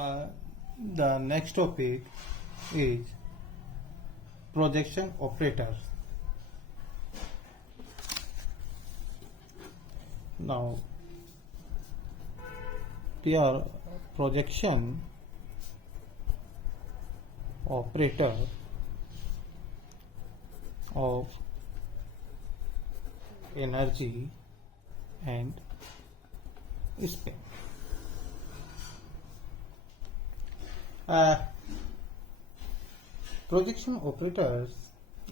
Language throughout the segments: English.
The next topic is projection operators. Now, here projection operator of energy and spin. Projection operators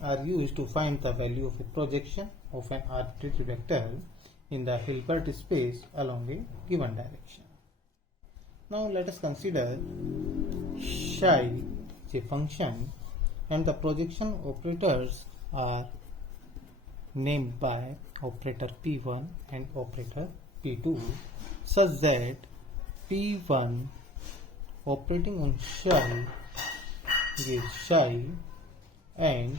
are used to find the value of a projection of an arbitrary vector in the Hilbert space along a given direction. Now let us consider psi is a function and the projection operators are named by operator P1 and operator P2 such that P1 operating on psi gives psi and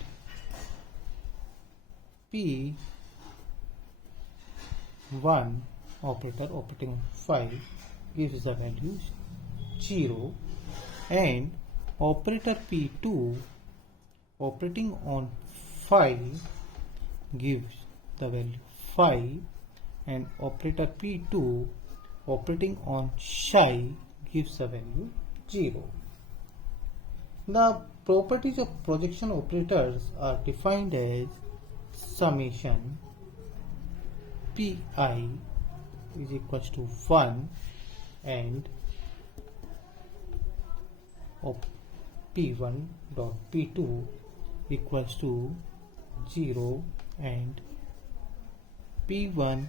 P1 operator operating on phi gives the values 0 and operator P2 operating on phi gives the value phi and operator P2 operating on psi gives the value 0. The properties of projection operators are defined as summation Pi is equals to 1 and P1 dot P2 equals to 0 and P1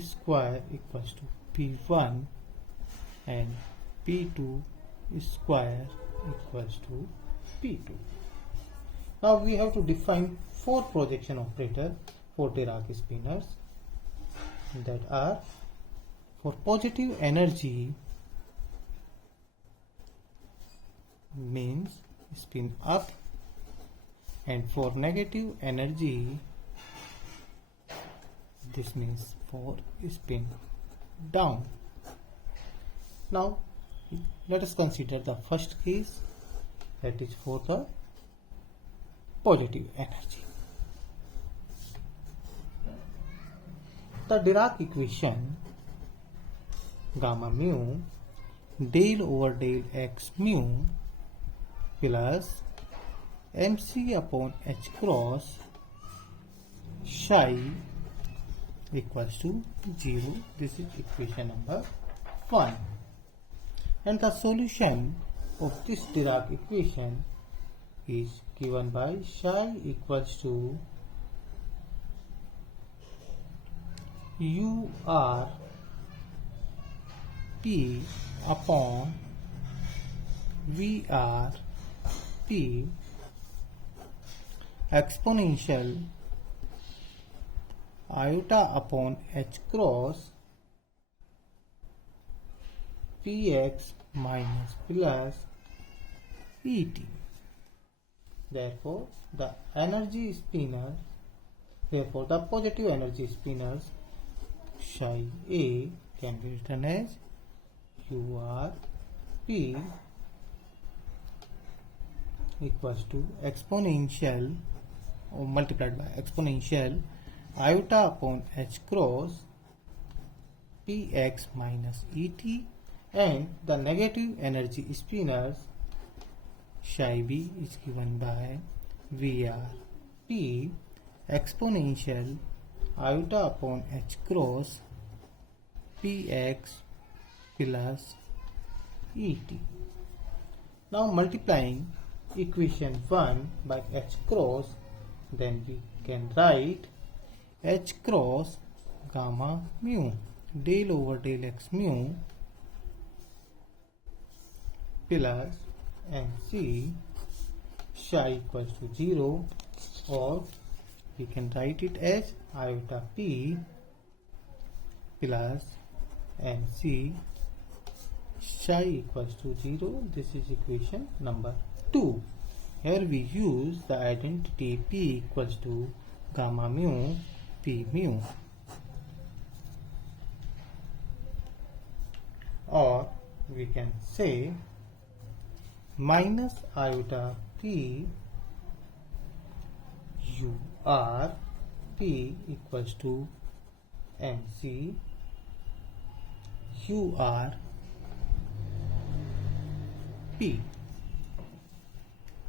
square equals to P1 and P2 square equals to P2. Now we have to define 4 projection operators for Dirac spinors that are for positive energy means spin up and for negative energy this means for spin down. Now let us consider the first case, that is for the positive energy. The Dirac equation gamma mu del over del x mu plus mc upon h cross psi equals to 0. This is equation number 1. And the solution of this Dirac equation is given by psi equals to UR P upon VR P exponential iota upon h cross px minus plus et. Therefore, the positive energy spinors psi A can be written as UR P equals to exponential or multiplied by exponential iota upon h cross px minus et, and the negative energy spinors psi B is given by VR P exponential iota upon h cross px plus et. Now multiplying equation 1 by h cross, then we can write h cross gamma mu del over del x mu plus mc psi equals to 0, or we can write it as iota p plus mc psi equals to 0. This is equation number 2. Here we use the identity P equals to gamma mu P mu, or we can say minus iota p ur p equals to mc ur p,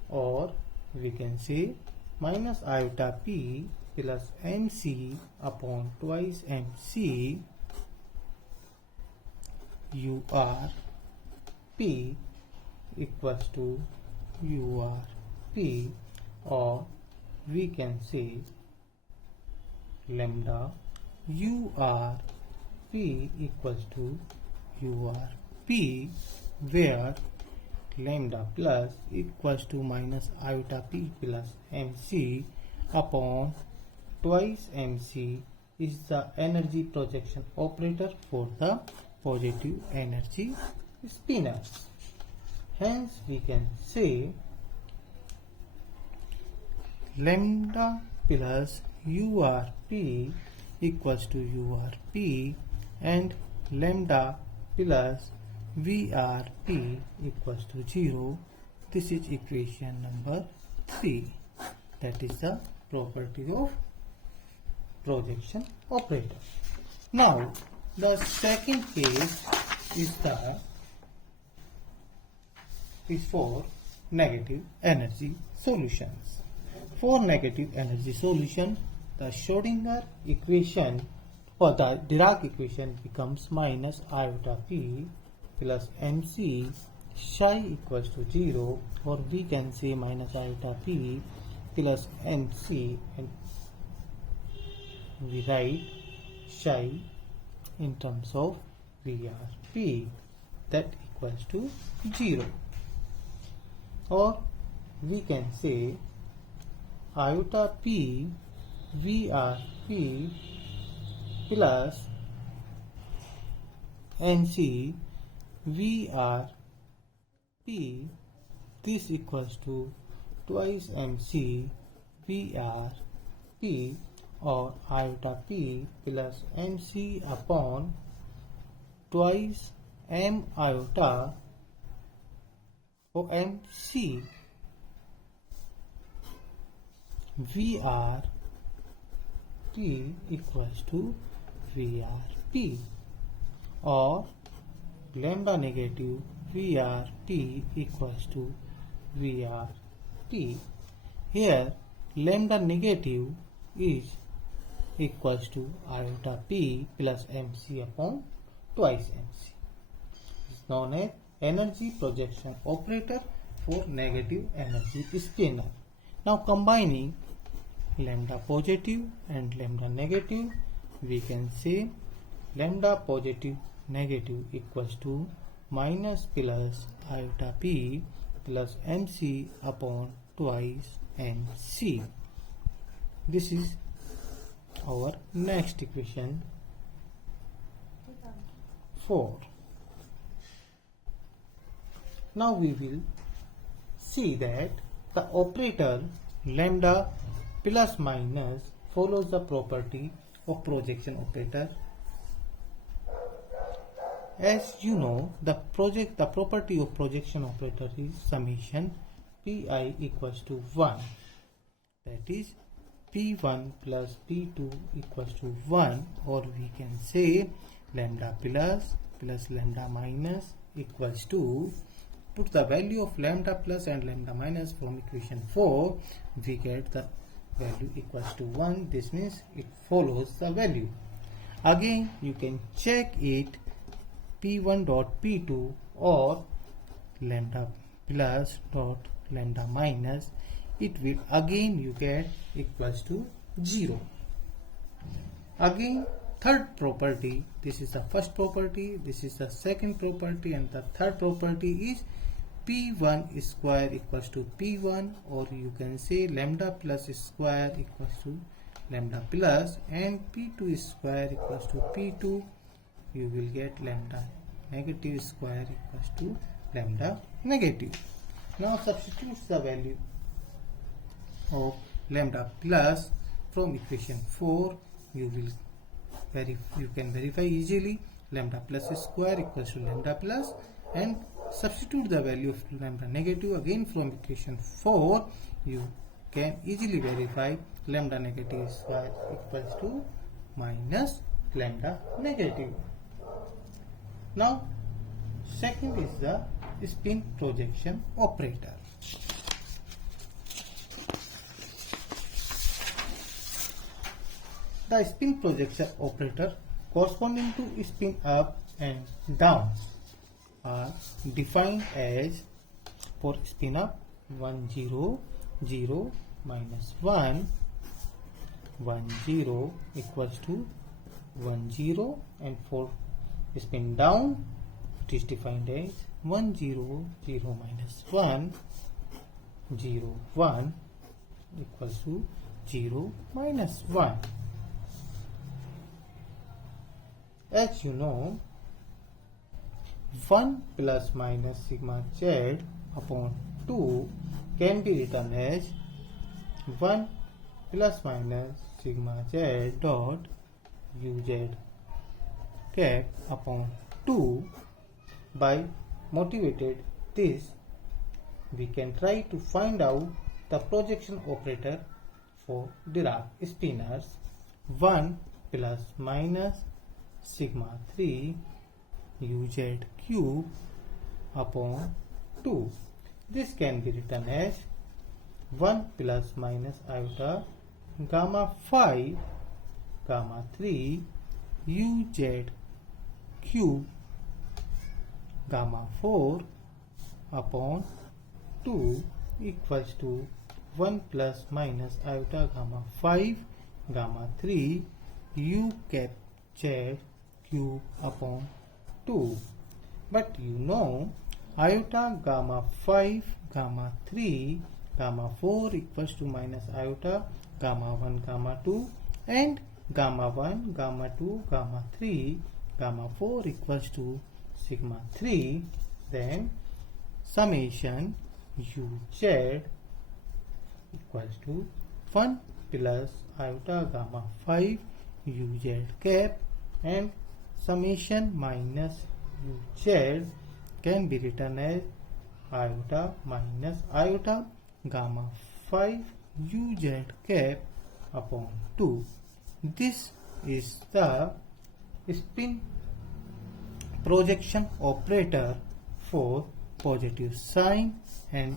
or we can say minus iota p plus mc upon twice mc ur p equals to ur p, or we can say lambda ur p equals to ur p, where lambda plus equals to minus iota p plus mc upon twice mc is the energy projection operator for the positive energy spinors. Hence we can say lambda plus urp equals to urp and lambda plus vrp equals to 0. This is equation number 3. That is the property of projection operator. Now the second case is for negative energy solutions. For negative energy solution, the Schrodinger equation or the Dirac equation becomes minus iota p plus mc psi equals to 0, or we can say minus iota p plus mc, and we write psi in terms of vrp, that equals to 0, or we can say iota p vrp plus nc vrp, this equals to twice mc vrp, or iota p plus mc upon twice m iota or mc vrp equals to vrp, or lambda negative vrp equals to vrp. Here lambda negative is equals to iota p plus mc upon twice mc. It is known as energy projection operator for negative energy spinor. Now combining lambda positive and lambda negative, we can say lambda positive negative equals to minus plus iota p plus mc upon twice mc. This is our next equation 4. Now we will see that the operator lambda plus minus follows the property of projection operator. As you know, the property of projection operator is summation pi equals to 1. That is p1 plus p2 equals to 1, or we can say lambda plus lambda minus equals to, put the value of lambda plus and lambda minus from equation 4, we get the value equals to 1. This means it follows the value. Again you can check it p1 dot p2 or lambda plus dot lambda minus, it will again you get equals to 0. Again third property, this is the first property, this is the second property, and the third property is p1 square equals to p1, or you can say lambda plus square equals to lambda plus, and p2 square equals to p2, you will get lambda negative square equals to lambda negative. Now substitute the value of lambda plus from equation 4, you can verify easily. Lambda plus square equals to lambda plus, and substitute the value of lambda negative again from equation 4. You can easily verify lambda negative square equals to minus lambda negative. Now second is the spin projection operator. The spin projection operator corresponding to spin up and down are defined as, for spin up, 1 0 0 minus 1 1 0 equals to 1 0, and for spin down it is defined as 1 0 0 minus 1 0 1 equals to 0 minus 1. As you know, 1 plus minus sigma z upon 2 can be written as 1 plus minus sigma z dot uz cap upon 2. By motivated this, we can try to find out the projection operator for Dirac spinors. 1 plus minus sigma 3 uz cube upon 2. This can be written as 1 plus minus iota gamma 5 gamma 3 uz cube gamma 4 upon 2 equals to 1 plus minus iota gamma 5 gamma 3 u cap z cube upon 2. But you know, iota gamma 5 gamma 3 gamma 4 equals to minus iota gamma 1 gamma 2, and gamma 1 gamma 2 gamma 3 gamma 4 equals to sigma 3. Then summation uz equals to 1 plus iota gamma 5 uz cap, and summation minus uz can be written as iota minus iota gamma 5 uz cap upon 2. This is the spin projection operator for positive sign and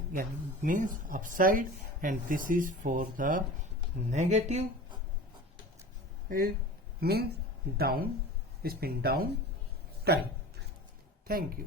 means upside, and this is for the negative means down, spin down type. Thank you.